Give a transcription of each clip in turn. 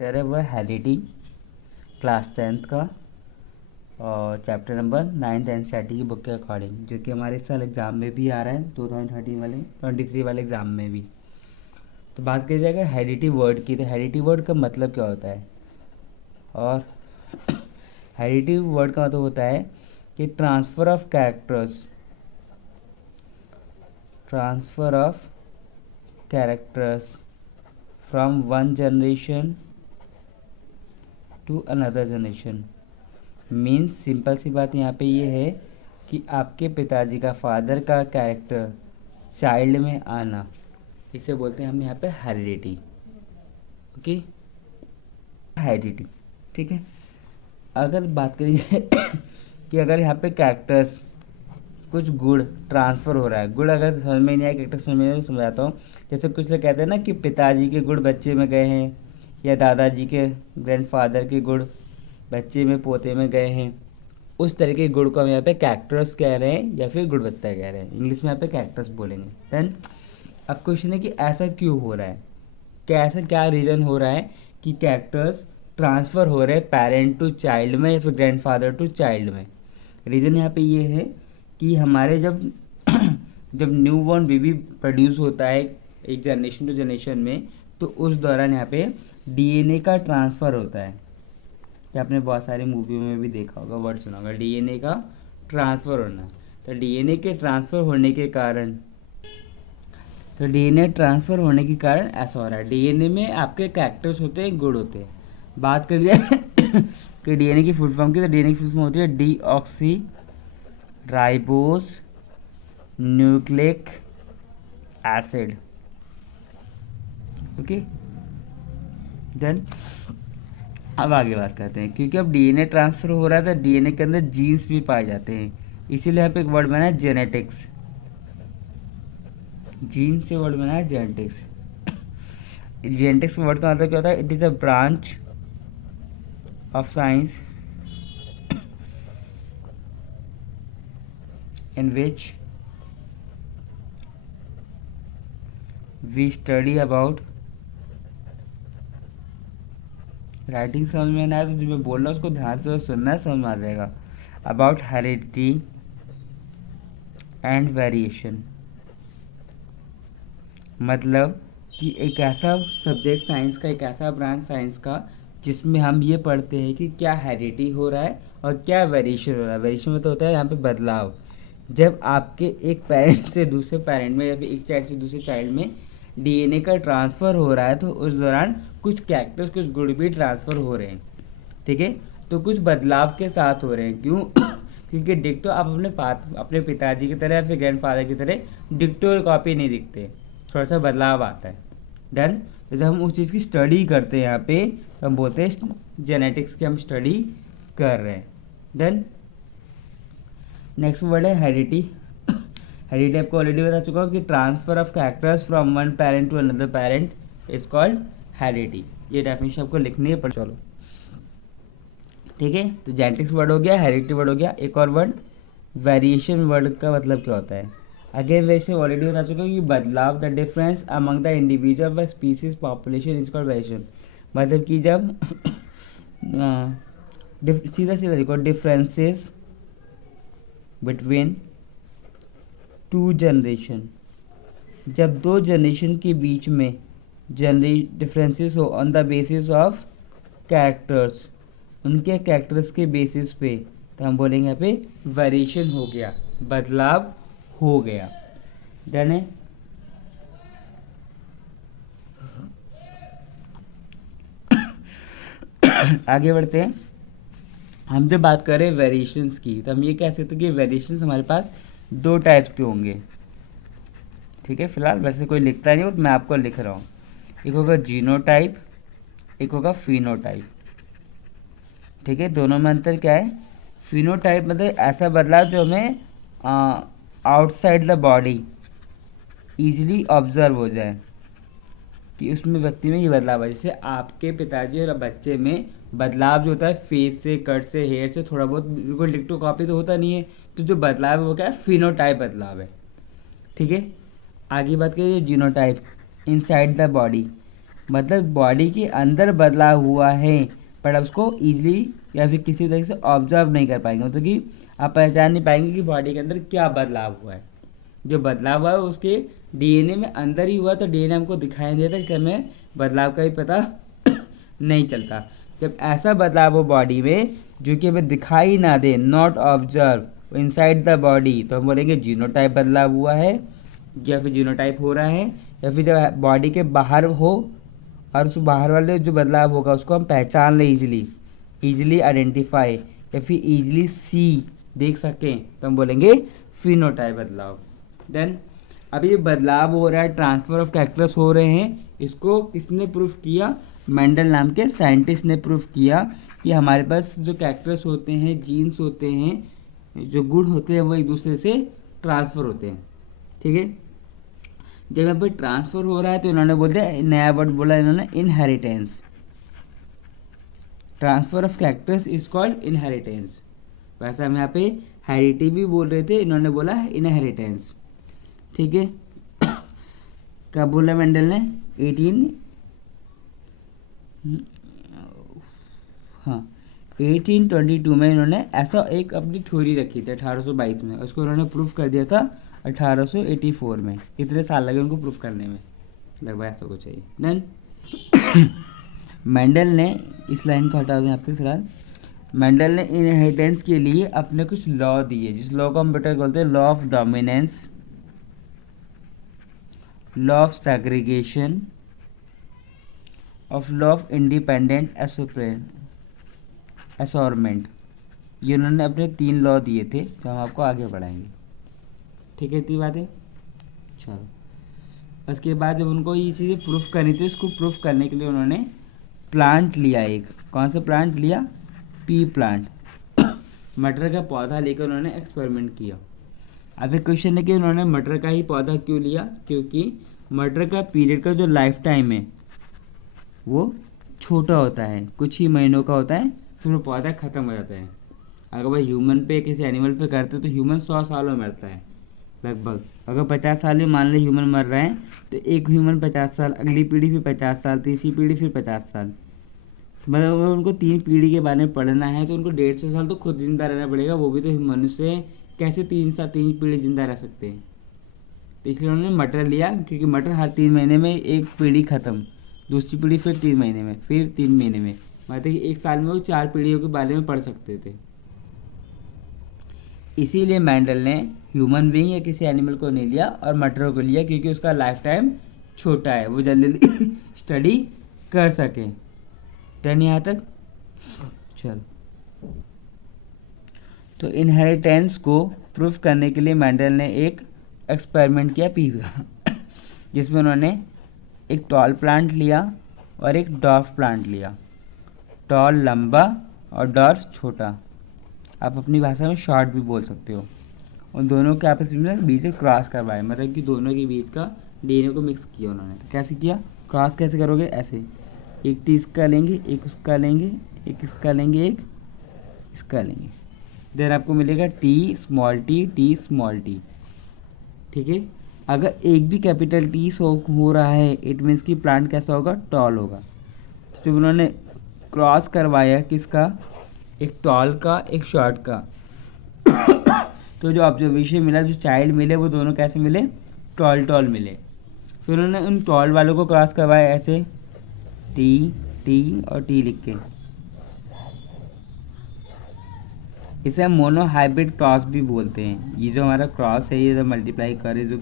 Chapter है वह heredity, class 10th का, और चैप्टर नंबर 9th एनसीईआरटी की बुक के अकॉर्डिंग, जो कि हमारे इस साल एग्ज़ाम में भी आ रहा है, 2023 वाले एग्ज़ाम में भी। तो बात की जाएगा हेरिडिटी वर्ड की। तो हेरिडिटी वर्ड का मतलब क्या होता है? और हेरिडिटी वर्ड का मतलब होता है कि transfer of characters from one generation to another generation. Means simple सी बात यहाँ पे ये है कि आपके पिताजी का, फादर का कैरेक्टर चाइल्ड में आना, इसे बोलते हैं हम यहाँ पे हेरिडिटी। Okay, heredity. ठीक है, अगर बात करी जाए कि अगर यहाँ पे कैरेक्टर्स, कुछ गुण ट्रांसफ़र हो रहा है, गुण अगर समझ में नहीं आया, कैरेक्टर समझ में नहीं, समझाता हूँ। जैसे कुछ लोग कहते हैं ना कि पिताजी के गुण बच्चे में गए हैं, या दादाजी के, ग्रैंडफादर के गुण बच्चे में, पोते में गए हैं। उस तरह के गुण को हम यहाँ पे कैरेक्टर्स कह रहे हैं, या फिर गुणवत्ता कह रहे हैं। इंग्लिश में यहाँ पे कैरेक्टर्स बोलेंगे। देन अब क्वेश्चन है कि ऐसा क्यों हो रहा है, ऐसा क्या रीज़न हो रहा है कि कैरेक्टर्स ट्रांसफ़र हो रहे हैं पेरेंट टू चाइल्ड में, या फिर ग्रैंडफादर टू चाइल्ड में। रीज़न यहाँ पे ये है कि हमारे जब जब न्यू बॉर्न बेबी प्रोड्यूस होता है एक जनरेशन टू जनरेशन में, तो उस दौरान यहाँ पे डीएनए का ट्रांसफ़र होता है। ये आपने बहुत सारी मूवियों में भी देखा होगा, वर्ड सुना होगा, डीएनए का ट्रांसफ़र होना। तो डीएनए के ट्रांसफ़र होने के कारण ऐसा हो रहा है। डीएनए में आपके कैरेक्टर्स होते हैं, गुण होते हैं। बात कर जाए कि डीएनए की फुल फॉर्म की, तो डीएनए की फुल फॉर्म होती है deoxyribose nucleic acid. Okay, then अब आगे बात करते हैं। क्योंकि अब डीएनए ट्रांसफ़र हो रहा है, तो डीएनए के अंदर जीन्स भी पाए जाते हैं, इसीलिए यहाँ पे एक वर्ड बना है जेनेटिक्स। जीन से वर्ड बना है जेनेटिक्स। जेनेटिक्स वर्ड का मतलब क्या होता है? It is a branch of science in which we study about, writing समझ में ना आए तो जो मैं बोल रहा हूँ उसको ध्यान से सुनना है, समझ में आ जाएगा। अबाउट हेरिडिटी एंड वेरिएशन, मतलब कि एक ऐसा सब्जेक्ट साइंस का, एक ऐसा ब्रांच साइंस का, जिसमें हम ये पढ़ते हैं कि क्या हेरिडिटी हो रहा है और क्या वेरिएशन हो रहा है। वेरिएशन में तो होता है यहाँ पे बदलाव। जब आपके एक पेरेंट से दूसरे पेरेंट में, या फिर एक चाइल्ड से दूसरे चाइल्ड में डीएनए का ट्रांसफ़र हो रहा है, तो उस दौरान कुछ कैरेक्टर्स, कुछ गुण भी ट्रांसफ़र हो रहे हैं। ठीक है, तो कुछ बदलाव के साथ हो रहे हैं। क्यों? क्योंकि डिक्टो आप अपने पिताजी की तरह या फिर ग्रैंडफादर की तरह डिक्टो कॉपी नहीं दिखते, थोड़ा सा बदलाव आता है। डन। तो जब हम उस चीज़ की स्टडी करते हैं यहाँ पे, तो हम बोलते हैं जेनेटिक्स की हम स्टडी कर रहे हैं। डन। नेक्स्ट वर्ड है हेरिडिटी। हेरिडिटी आपको ऑलरेडी बता चुका हूँ कि transfer of characters from one parent to another parent is called heredity. ये डेफिनेशन आपको लिखनी है, पर चलो ठीक है। तो जेनेटिक्स वर्ड हो गया, हेरिडिटी वर्ड हो गया। एक और वर्ड वेरिएशन वर्ड का मतलब क्या होता है? अगेन वेरिएशन ऑलरेडी बता चुका हूँ कि बदलाव, the difference among the individual व species population is called variation. मतलब कि जब सीधा सीधा देखो, डिफरेंसेस बिटवीन टू जनरेशन, जब दो जनरेशन के बीच में डिफरेंसेस हो on the basis of characters, उनके कैरेक्टर्स के बेसिस पे, तो हम बोलेंगे यहाँ पे वेरिएशन हो गया, बदलाव हो गया। डन है। आगे बढ़ते हैं। हम जब बात करें वेरिएशंस की, तो हम ये कह सकते हैं कि वेरिएशंस हमारे पास दो टाइप्स के होंगे। ठीक है, फिलहाल वैसे कोई लिखता नहीं, बट मैं आपको लिख रहा हूँ। एक होगा जीनोटाइप, एक होगा फिनोटाइप। ठीक है, दोनों में अंतर क्या है? फिनोटाइप मतलब ऐसा बदलाव जो हमें outside the body easily observe हो जाए, कि उसमें व्यक्ति में ये बदलाव है। जैसे आपके पिताजी और बच्चे में बदलाव जो होता है फेस से, कट से, हेयर से, थोड़ा बहुत, बिल्कुल डिक्टो कॉपी तो होता नहीं है। तो जो बदलाव है वो क्या है? फिनोटाइप बदलाव है। ठीक है, आगे बात करिए जीनोटाइप, इनसाइड द बॉडी। मतलब बॉडी के अंदर बदलाव हुआ है, पर आप उसको ईजिली या फिर किसी तरह से ऑब्जर्व नहीं कर पाएंगे, मतलब कि आप पहचान नहीं पाएंगे कि बॉडी के अंदर क्या बदलाव हुआ है। जो बदलाव हुआ है उसके डीएनए में अंदर ही हुआ, तो डीएनए हमको दिखाई नहीं देता, इसलिए हमें बदलाव का भी पता नहीं चलता। जब ऐसा बदलाव हो बॉडी में जो कि हमें दिखाई ना दे, not observe inside the body, तो हम बोलेंगे जीनोटाइप बदलाव हुआ है, या फिर जीनोटाइप हो रहा है। या फिर जब बॉडी के बाहर हो और उस बाहर वाले जो बदलाव होगा उसको हम पहचान लें, ईजिली आइडेंटिफाई, या फिर ईजिली सी, देख सकें, तो हम बोलेंगे फिनोटाइप बदलाव। देन अब ये बदलाव हो रहा है, ट्रांसफर ऑफ कैरेक्टर्स हो रहे हैं, इसको किसने प्रूफ किया? मेंडल नाम के साइंटिस्ट ने प्रूफ किया कि हमारे पास जो कैरेक्टर्स होते हैं, जीन्स होते हैं, जो गुण होते हैं, वो एक दूसरे से ट्रांसफ़र होते हैं। ठीक है, जब यहाँ पर ट्रांसफ़र हो रहा है तो इन्होंने बोल दिया, नया वर्ड बोला इन्होंने, inheritance. Transfer of characters is called inheritance. वैसे हम यहाँ पे हेरिडिटी भी बोल रहे थे, इन्होंने बोला है इनहेरिटेंस। ठीक है, कब बोला मेंडल ने? 1822 में इन्होंने ऐसा एक अपनी थ्योरी रखी थी 1822 में, उसको इन्होंने प्रूफ कर दिया था 1884 में। कितने साल लगे उनको प्रूफ करने में? लगभग ऐसा कुछ चाहिए। देन मेंडल ने, इस लाइन को हटा दें यहाँ पे फिलहाल, मेंडल ने इनहेरिटेंस के लिए अपने कुछ लॉ दिए, जिस लॉ को हम बेटा बोलते हैं law of dominance, law of segregation, of law of independent assortment. ये उन्होंने अपने 3 लॉ दिए थे जो हम आपको आगे बढ़ाएंगे। ठीक है, इतनी बात है। चलो, उसके बाद जब उनको ये चीज़ें प्रूफ करनी थी, इसको प्रूफ करने के लिए उन्होंने प्लांट लिया, एक कौन सा प्लांट लिया? P plant. मटर का पौधा लेकर उन्होंने एक्सपेरिमेंट किया। अब एक क्वेश्चन है कि उन्होंने मटर का ही पौधा क्यों लिया? क्योंकि मटर का पीरियड का जो लाइफ टाइम है वो छोटा होता है, कुछ ही महीनों का होता है, फिर वो पौधा ख़त्म हो जाता है। अगर भाई ह्यूमन पे, किसी एनिमल पे करते तो ह्यूमन 100 सालों में मरता है लगभग। अगर 50 साल में मान लो ह्यूमन मर रहे हैं, तो एक ह्यूमन 50 साल, अगली पीढ़ी फिर 50 साल, तीसरी पीढ़ी फिर 50 साल, मतलब अगर उनको 3 पीढ़ी के बारे में पढ़ना है तो उनको 150 साल तो खुद जिंदा रहना पड़ेगा। वो भी तो मनुष्य कैसे 3 पीढ़ी जिंदा रह सकते हैं? तो इसलिए उन्होंने मटर लिया, क्योंकि मटर हर 3 महीने में एक पीढ़ी ख़त्म, दूसरी पीढ़ी फिर 3 महीने में, फिर 3 महीने में, मतलब कि एक साल में वो 4 पीढ़ियों के बारे में पढ़ सकते थे। इसीलिए मेंडल ने ह्यूमन बीइंग या किसी एनिमल को नहीं लिया और मटरों को लिया, क्योंकि उसका लाइफ टाइम छोटा है, वो जल्दी स्टडी कर सके। टर्न यहाँ तक। चलो, तो इनहेरिटेंस को प्रूफ करने के लिए मेंडल ने एक एक्सपेरिमेंट किया पी का, जिसमें उन्होंने एक टॉल प्लांट लिया और एक डॉर्फ प्लांट लिया। टॉल लंबा और डॉर्फ छोटा, आप अपनी भाषा में शॉर्ट भी बोल सकते हो। उन दोनों के आपस में बीच में क्रॉस करवाए, मतलब कि दोनों के बीच का डीएनए को मिक्स किया उन्होंने। तो कैसे किया? क्रॉस कैसे करोगे? ऐसे, एक टी इसका लेंगे, एक उसका लेंगे, एक इसका लेंगे, एक इसका लेंगे, देन आपको मिलेगा टी स्मॉल टी। ठीक है, अगर एक भी कैपिटल टी हो रहा है, इट मीन्स कि प्लांट कैसा होगा? टॉल होगा। तो उन्होंने क्रॉस करवाया किसका? एक टॉल का, एक शॉर्ट का। तो जो ऑब्जर्वेशन मिला, जो चाइल्ड मिले, वो दोनों कैसे मिले? टॉल मिले। फिर उन्होंने उन टॉल वालों को क्रॉस करवाया ऐसे, टी और टी लिख के। इसे हम मोनोहाइब्रिड क्रॉस भी बोलते हैं। ये जो हमारा क्रॉस है, ये जो मल्टीप्लाई करे, जो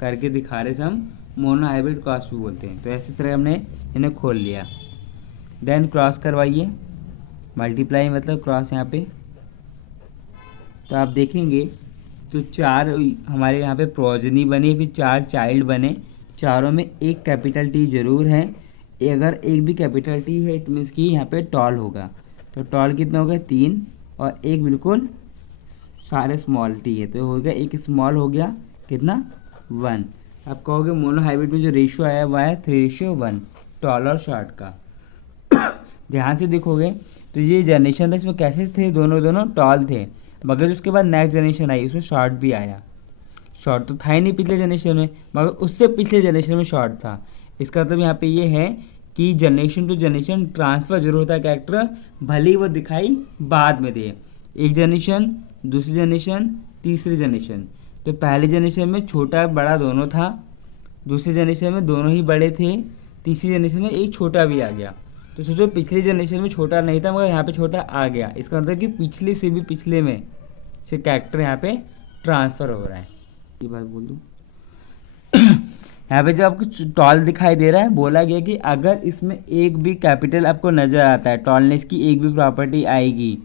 करके दिखा रहे थे, हम मोनोहाइब्रिड क्रॉस भी बोलते हैं। तो ऐसी तरह हमने इन्हें खोल लिया। देन क्रॉस करवाइए, मल्टीप्लाई मतलब क्रॉस यहाँ पे। तो आप देखेंगे तो 4 हमारे यहाँ पे प्रोजनी बनी, फिर 4 चाइल्ड बने, चारों में एक कैपिटल टी जरूर है। अगर एक भी कैपिटल टी है, इट मीन्स कि यहाँ पे टॉल होगा। तो टॉल कितना हो गया? 3, और एक बिल्कुल सारे स्मॉल टी है, तो हो गया एक स्मॉल हो गया कितना? 1। आप कहोगे मोनोहाइब्रिड में जो रेशियो आया हुआ है 3:1, टॉल और शॉर्ट का। ध्यान से देखोगे तो ये जनरेशन था, इसमें कैसे थे? दोनों टॉल थे, मगर उसके बाद नेक्स्ट जनरेशन आई, उसमें शॉर्ट भी आया। शॉर्ट तो था ही नहीं पिछले जनरेशन में, मगर उससे पिछले जनरेशन में शॉर्ट था। इसका मतलब यहाँ पे ये है कि जनरेशन टू जनरेशन ट्रांसफ़र जरूर होता है कैरेक्टर, भले ही वो दिखाई बाद में दे। एक जनरेशन, दूसरी जनरेशन, तीसरी जनरेशन। तो पहली जनरेशन में छोटा बड़ा दोनों था, दूसरी जनरेशन में दोनों ही बड़े थे, तीसरी जनरेशन में एक छोटा भी आ गया। तो सोचो पिछली जनरेशन में छोटा नहीं था मगर यहाँ पे छोटा आ गया, इसका मतलब कि पिछले से भी पिछले में से कैरेक्टर यहाँ पे ट्रांसफ़र हो रहा है। ये बात बोल दूँ यहाँ पे जब आपको टॉल दिखाई दे रहा है, बोला गया कि अगर इसमें एक भी कैपिटल आपको नज़र आता है, टॉलनेस की एक भी प्रॉपर्टी आएगी,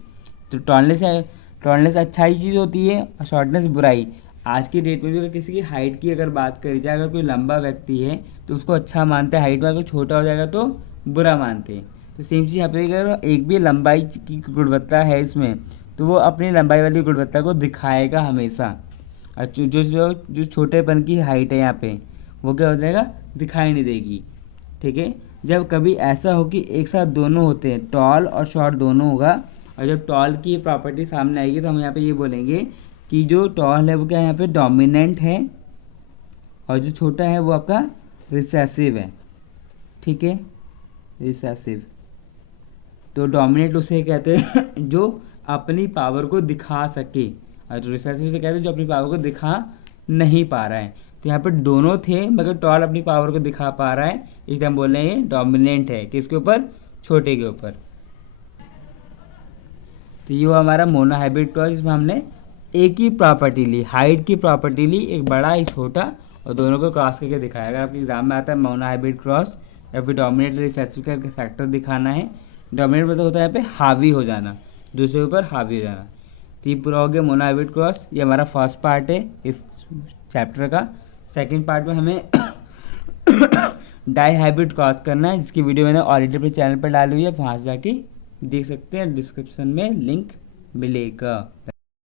तो टॉलनेस अच्छाई चीज़ होती है और शॉर्टनेस बुराई। आज की डेट में भी अगर किसी की हाइट की अगर बात करी जाए, अगर कोई लंबा व्यक्ति है तो उसको अच्छा मानते हैं, हाइट में अगर छोटा हो जाएगा तो बुरा मानते हैं। तो सेम चीज़ यहाँ पे अगर एक भी लंबाई की गुणवत्ता है इसमें, तो वो अपनी लंबाई वाली गुणवत्ता को दिखाएगा हमेशा। और जो छोटेपन की हाइट है यहाँ पे, वो क्या हो जाएगा, दिखाई नहीं देगी। ठीक है, जब कभी ऐसा हो कि एक साथ दोनों होते हैं, टॉल और शॉर्ट दोनों होगा, और जब टॉल की प्रॉपर्टी सामने आएगी तो हम यहाँ पे ये बोलेंगे कि जो टॉल है वो क्या यहाँ पे डोमिनेंट है, और जो छोटा है वो आपका रिसेसिव है। ठीक है, रिसेसिव। तो डोमिनेंट उसे कहते हैं जो अपनी पावर को दिखा सके, और जो रिसेसिव से कहते हैं जो अपनी पावर को दिखा नहीं पा रहा है। तो यहाँ पे दोनों थे मगर टॉल अपनी पावर को दिखा पा रहा है, इसलिए हम बोल रहे हैं डोमिनेंट है किसके ऊपर, छोटे के ऊपर। तो ये वो हमारा मोनो हाइब्रिड क्रॉस, जिसमें हमने एक ही प्रॉपर्टी ली, हाइट की प्रॉपर्टी ली, एक बड़ा एक छोटा, और दोनों को क्रॉस करके दिखाया। अगर आपके एग्जाम में आता है मोनो हाइब्रिड क्रॉस या फिर डोमिनेट रिसेसिव का फैक्टर दिखाना है, डोमिनेट मतलब होता है यहाँ पे हावी हो जाना, दूसरे के ऊपर हावी हो जाना। तो ये पूरा हो गया मोनो हाइब्रिड क्रॉस। ये हमारा फर्स्ट पार्ट है इस चैप्टर का। सेकंड पार्ट में हमें डाई हाइब्रिड क्रॉस करना है, जिसकी वीडियो मैंने ऑलरेडी अपने चैनल पर डाली हुई है, वहाँ से जाके देख सकते हैं, डिस्क्रिप्शन में लिंक मिलेगा।